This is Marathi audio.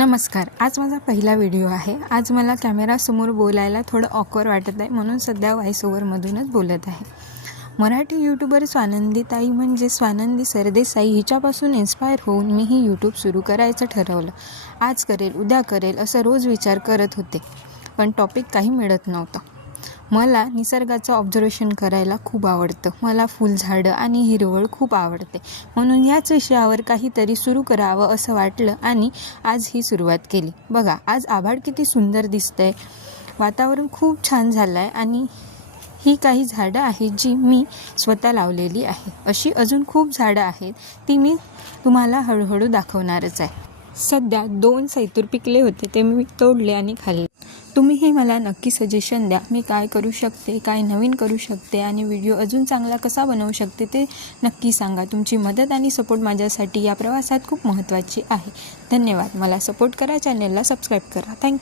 नमस्कार. आज माझा पहिला व्हिडिओ आहे. आज मला कॅमेरासमोर बोलायला थोडं ऑकवर्ड वाटत आहे, म्हणून सध्या व्हॉइस ओव्हरमधूनच बोलत आहे. मराठी यूट्यूबर स्वानंदीताई म्हणजे स्वानंदी सरदेसाई हिच्यापासून इन्स्पायर होऊन मी ही यूट्यूब सुरू करायचं ठरवलं. आज करेल, उद्या करेल असं रोज विचार करत होते, पण टॉपिक काही मिळत नव्हतं. मला निसर्गाचं ऑब्झर्वेशन करायला खूप आवडतं. मला फुलझाडं आणि हिरवळ खूप आवडते, म्हणून याच विषयावर काहीतरी सुरू करावं असं वाटलं आणि आज ही सुरुवात केली. बघा, आज आभाळ किती सुंदर दिसतंय, वातावरण खूप छान झालं आहे आणि ही काही झाडं आहेत जी मी स्वतः लावलेली आहे. अशी अजून खूप झाडं आहेत, ती मी तुम्हाला हळूहळू दाखवणारच आहे. सध्या 2 सैतूर पिकले होते, ते मी तोडले आणि खाल्ले. तुम्हीही मला नक्की सजेशन द्या, मी काय करू शकते, काय नवीन करू शकते आणि व्हिडिओ अजून चांगला कसा बनवू शकते ते नक्की सांगा. तुमची मदत आणि सपोर्ट माझ्यासाठी या प्रवासात खूप महत्त्वाची आहे. धन्यवाद. मला सपोर्ट करा, चॅनलला सबस्क्राईब करा. थँक्यू.